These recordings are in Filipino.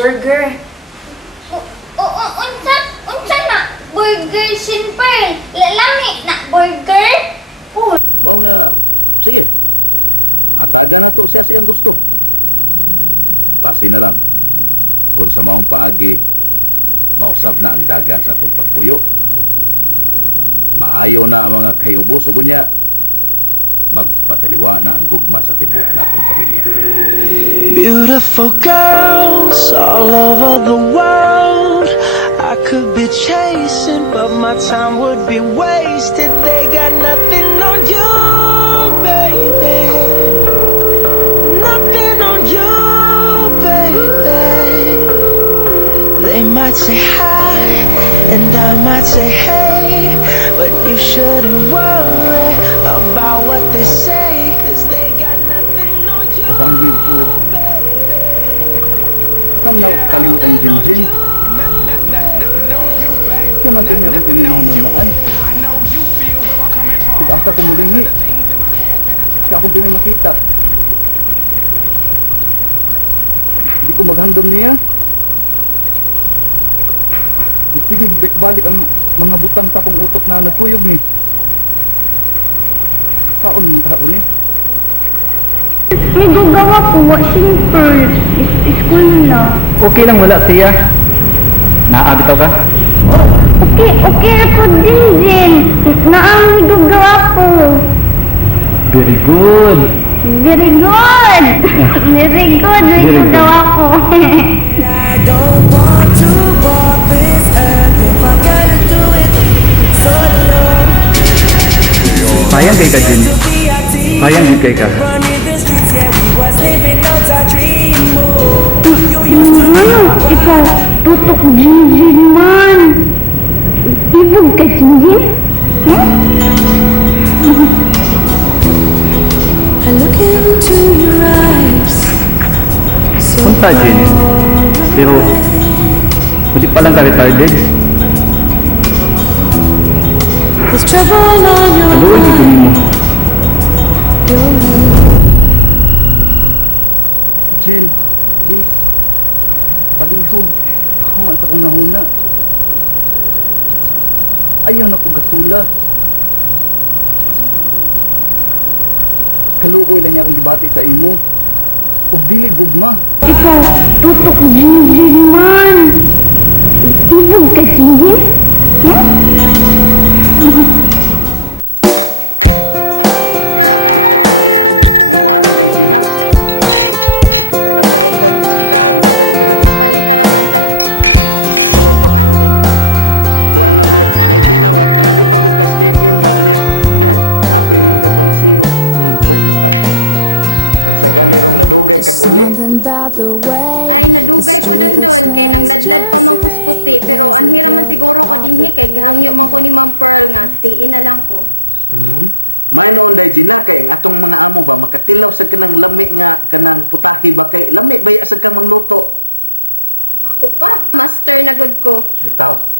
burger. Unsa na? Burger, simple. Lalami na burger? Mao nga, sige. Hatagan na to siya siyang gusto. Pasi na lang. Kung sa maong paagi, mausab na ang dagan sa atong pagpuyo. Maayo na ang mga kayubo, so gunya, magpataliwa na ang gugma sa tibok natong pamilya. Beautiful girls all over the world. I could be chasing, but my time would be wasted. They got nothing on you, baby. Nothing on you, baby. They might say hi, and I might say hey, but you shouldn't worry about what they say, 'cause they got nothing on you. Kabangin ko. Sam na kalimutan yung Jinjin. Siya man tayo akong pinimahununaan. Sig-asa ko mulingi. Siya akong makita. Hindi ko maghandom niya. Sige, balik ang mga butang sa akong utok na nagkuyog ni. Saon mong kahaon ni? Medyo gawa po, simple. School na. Okay lang wala siya. Naagto ka? Okay ako din. Naang gagawa po. Very good. Very good. Very good. May gagawa po. I don't want to walk this earth if I'm gonna do it solo. Sayang kay ka din. Sayang din kay ka. Running the streets, yeah, we was living out our dream. Ikaw, tutok Jinjin man. Ibig ka Jinjin? I look into your eyes. Punta din. Pero, hindi pa lang ka retarded. There's trouble on your Ano ang gigawin mo? Jen, please. Palihog. Hawan sa kong nahuna. Ayaw na ko gasula. Kaluoy lang niya akong gibati sa imo. Ug dili gugma. Ikaw, tutok Jinjin man. Ibig ka Jinjin? Anak, di ka maitog. Di mo ano dahil sila? Anong maikot sultan ka doon na pariharaman tayong sinuduan din mo. Kuan magod, dahil sila ba? Kanang di magugkastikin ba? O niya, happy lang ang katpamasiyo. May ikog na tao. Pag sa ganirong nadugay kag uli. Ay, nadugay ko doon kay nang ladlad pa mang kusputi pero anhira man siguro ko dinhi kay gihangyo man ko ni Ma'am Pearl nga stayin na lang ko. May noon dahil sila kay ang atong mga amo ba makatilaw sa kanang lami nga kanang putahi ba kay lami baya sa kang mangluto. Ako pa, master na good ko. Itaw.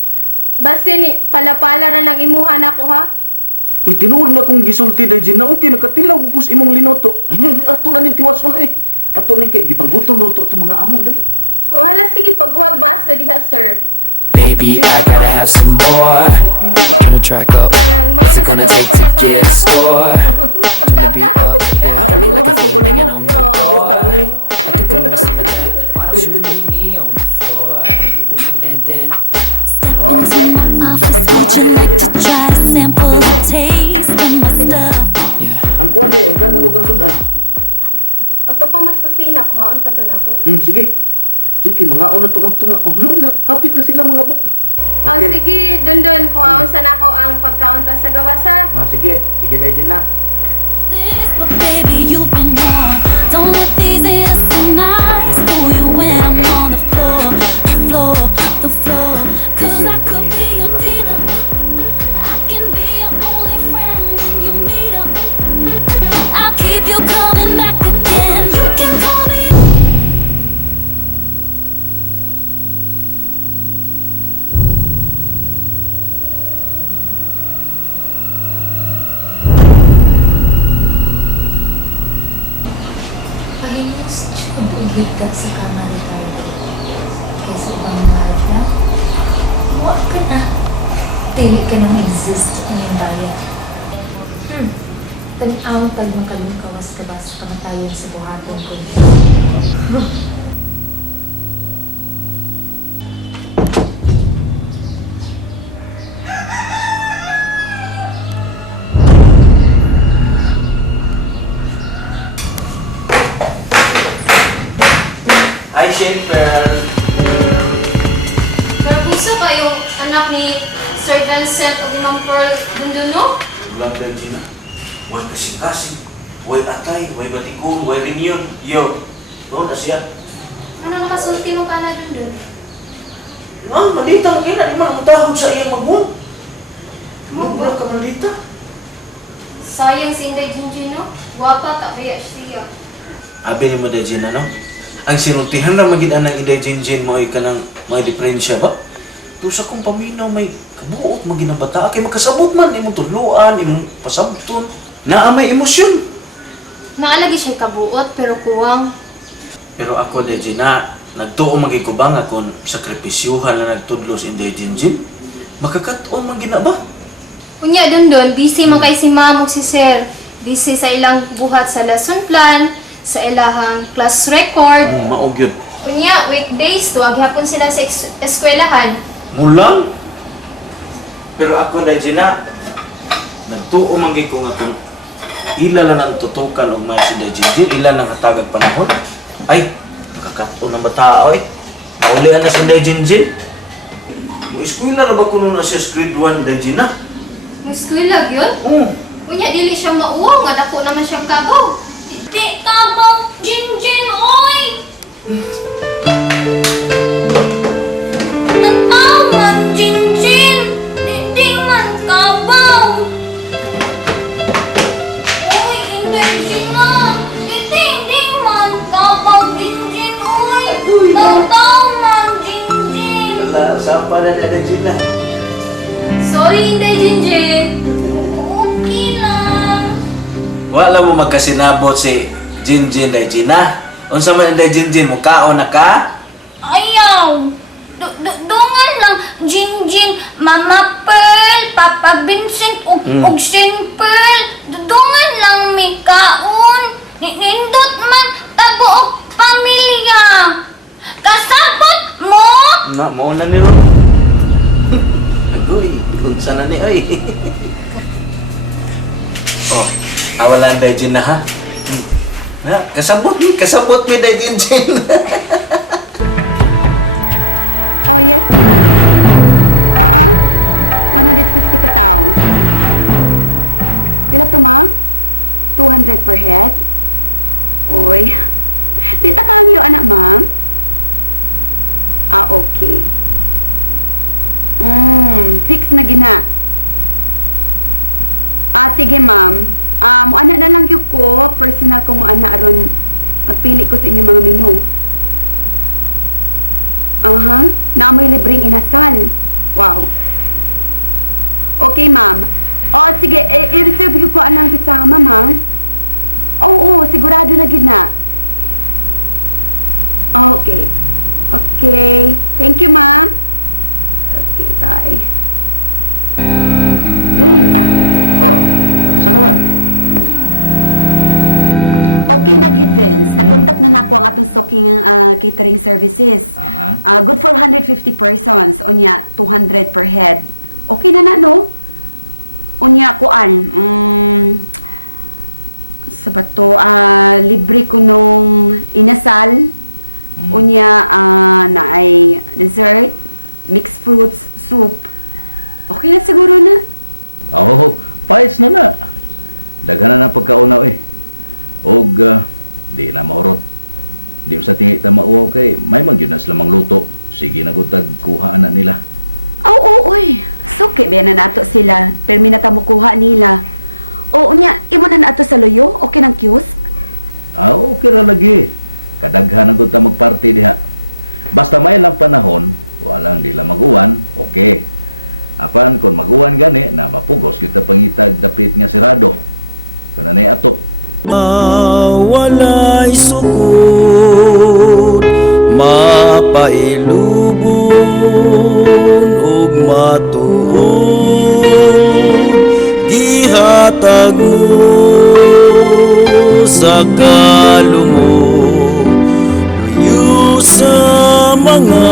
Basi ni palapala ra nang imuhan ako ha. Uy, tinuod na kong gisulti dahil dyan na. Uy, kinakatilaw ko kus imong linoto. Ay, ato na ning tiwason eh. Ato na kay gipanggutom luto itong mga amo. Dali. Wala sige paghuwag baso diha sir. Baby, I gotta have some more. Turn the track up. Parang may It's gonna take to palapala get na ako. score. Abla-ablahan ko kita. Ululuhan ko ko nimo. Yo. Butang ni. Okay. Sapay ko ang alin dahil dyan na. Okay na Ang kuwan dahil, ang ganun huwag ang sudan. Ato pa mas kusina ko haon pa to na ako. Sige. Sige, mga una tunga. Oh, no, hapit na sila mga bot. Ah, sige, dun ko haon sa nako ang pagkaon to sa gawas ha. Sige. Sige dahil dyan na. Baby, you've been wrong. Don't let these innocent eyes pull you in on the floor. Bugyan ko na ibo. Ano lang ibo ka nimo? I can be your only friend when you need 'em. I'll keep you coming back again. You can call me. Pahinos, ubig ka sa kamay tayo. Dili ka nang exist ang iyong daya. Tanaw tag makalungkawas ka ba sa kamatayon sa buhaton ko. Hi, Shinper. Nagusto kayo, anak ni Sir Vincent o ni Ma'am Pearl Bunduno? Ulang tayo, Gina. Huwag kasing-kasing. Huwag atay, huwag batikong, huwag reunion. Yo. Doon na siya. Ano nakasulti mo ka na dun? Ah, malita mo kina. Di man ang tahod sa iyang magbun. Magbulang ka malita. Sayang si Inday Junjun, no? Guwapa, tak kaya siya. Abi ni mo da, Gina, no? Ang sinultihan na maging anang Inday Jinjin mo ay kanang mga diferensya ba? Doon sa kong paminaw may kabuot maging ang bata. Kaya makasabot man, imong tuluan, imong pasabton. Na may emosyon. Naalagi siya kabuot, pero kuwang. Pero ako, Dejina, nagtuo magikubang akong sakripisyuhan na nagtudlo sa Inday Jinjin. Makakataon man gina ba? Unya dun, busy man kay si Ma'am ug si Sir. Busy sa ilang buhat sa lesson plan, sa ilahang class record. Maog yun. Unya, weekdays, tuwag hapon sila sa eskwelahan. Mulang? Pero ako, Dejina, nagtuo mangi ko nga kung ila lang ang tutukan o may si Dejin, ila lang hatagag panahon. Ay, nakakataon ng bata ay. Naulian na si Dejin. Mo eskwela na ba kuno na siya sa grade 1, Dejina? May eskwela yun? Oo. Unya, dili siya mauwaw, nga dako naman siyang kabaw. Di kabaw, Jinjin, oy! Tanaw man, Jinjin! Di man kabaw! Oy, Inday Gina! Di man kabaw, Jinjin, oy! Tanaw man, Jinjin! Wala, saan pa na Dejina? Sorry, Inday Jinjin. Okay lang. Wala mo magkasinabot si Jinjin Dejina. Unsa man Inday Jinjin, mukhaon na ka? Ayaw! Dungan lang, Jinjin, Mama Pearl, Papa Vincent, ug Sin Pearl. Dungan lang, Mikaon. Nindot man, tabuok pamilya. Kasabot mo? Na, mauna ni Ron. Uy, sana ni ay. Oh, awalan Dejin na ha. Ha, kasabot mi Dejin. Oh, yes, ma'am. 150 ka tao. Pila to, ma'am? 200 per head? Oy, di ta kahangyo, anak, ma'am? Okay. Fix na gina. Sige, ma'am. Muana na lang yung ko. Personal ko muana aron magpili ko sa inyong mga menu. Na may libreng inasal. Wow. Okay, ma'am. Sige. I-reserve ko anang pizza, ma'am, ha? Oo, sigurado na gina. Okay. Okay. Thank you, ma'am. Okay, bye. Vince. Oh, kumusta naman? Okay na gid, Vince. Nakontak na nako ang atong stocking catering services. Good for 150 persons. Unya, 200 per head. Okay na no? Unya, kuan. Sabato, libre ko nung inasal. Unya, na ay dessert, mixed fruits, soup. Okay na siguro na. Oo, fights na na. Daghan na ng pagkaunaw eh. Og, di na mahurot. Di sa tingit na mauwaw kay, may magyunas lamang luto. Sige na gutag kuhaan na nila. Uy. Suki, ba na nato sila. Permi na ta mo kuha nila. Oo niya, imo na nato sa loyo? Okay ng kiosk? Okay ra lagi. Kadaghan na gud ta magparty diha. Basta may lang panahon, walang di lang mag-uwan, okay. Apan kung mag-uwan gani, na mapugos kita pangitag dapit nga sirado. Kung nanay ato. Walay sukod, mapailubon ug matuod. hatag mo sa kalungo luyo sa mga